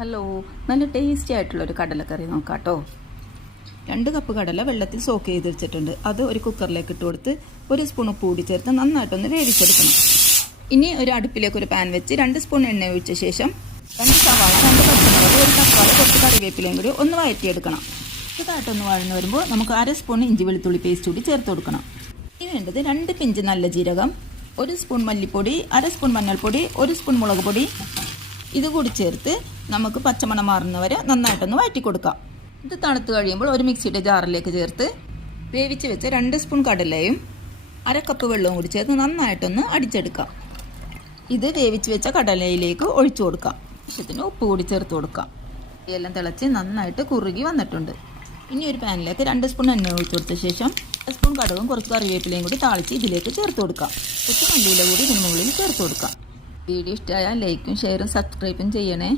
Hello, നല്ല tasty ആയിട്ടുള്ളൊരു കടലക്കറി നോക്കാം കേട്ടോ. 2 കപ്പ് കടല വെള്ളത്തിൽ സോക്ക് ചെയ്ത് വെച്ചിട്ടുണ്ട്. അത് ഒരു കുക്കറിലേക്ക് ഇട്ട് കൊടുത്ത് 1 സ്പൂൺ ഉപ്പ് കൂടി ചേർത്ത് നന്നായിട്ടൊന്ന് വേവിച്ചെടുക്കണം. ഇനി ഒരു അടുപ്പിലേക്ക് ഒരു പാൻ വെച്ച് 2 സ്പൂൺ എണ്ണ ഒഴിച്ച ശേഷം 2 സവാള, 2 പച്ചമുളക്, 1 തക്കാളി, കുറച്ച് കറിവേപ്പിലയും കൂടി ഒന്ന് വഴറ്റിയെടുക്കണം. ഇതായിട്ടൊന്ന് വഴന്ന് വരുമ്പോൾ നമുക്ക് 1/2 സ്പൂൺ ഇഞ്ചി വെളുത്തുള്ളി പേസ്റ്റ് കൂടി ചേർത്ത് കൊടുക്കണം. ഇനി വേണ്ടത് 2 പിഞ്ച് നല്ല ജീരകം, 1 സ്പൂൺ മല്ലിപ്പൊടി, 1/2 സ്പൂൺ മഞ്ഞൾപ്പൊടി, 1 സ്പൂൺ മുളക് പൊടി ഇതുകൂടി ചേർത്ത് നമുക്ക് പച്ചമണം മാറുന്നവരെ നന്നായിട്ടൊന്ന് വഴറ്റി കൊടുക്കാം. ഇത് തണുത്ത് കഴിയുമ്പോൾ ഒരു മിക്സിയുടെ ജാറിലേക്ക് ചേർത്ത് വേവിച്ച് വെച്ച 2 സ്പൂൺ കടലയും 1/2 കപ്പ് വെള്ളവും കൂടി ചേർത്ത് നന്നായിട്ടൊന്ന് അടിച്ചെടുക്കാം. ഇത് വേവിച്ച് വെച്ച കടലയിലേക്ക് ഒഴിച്ചു കൊടുക്കാം. ആവശ്യത്തിന് ഉപ്പ് കൂടി ചേർത്ത് കൊടുക്കാം. എല്ലാം തിളച്ച് നന്നായിട്ട് കുറുകി വന്നിട്ടുണ്ട്. ഇനി ഒരു പാനിലേക്ക് 2 സ്പൂൺ എണ്ണ ഒഴിച്ചു കൊടുത്ത ശേഷം 1 സ്പൂൺ കടുകും കുറച്ച് കറിവേപ്പിലയും കൂടി താളിച്ച് ഇതിലേക്ക് ചേർത്ത് കൊടുക്കാം. കുറച്ച് മല്ലിയില കൂടി ഇതിന് മുകളിൽ ചേർത്ത് കൊടുക്കാം. വീഡിയോ ഇഷ്ടമായാൽ ലൈക്കും ഷെയറും സബ്സ്ക്രൈബും ചെയ്യണേ.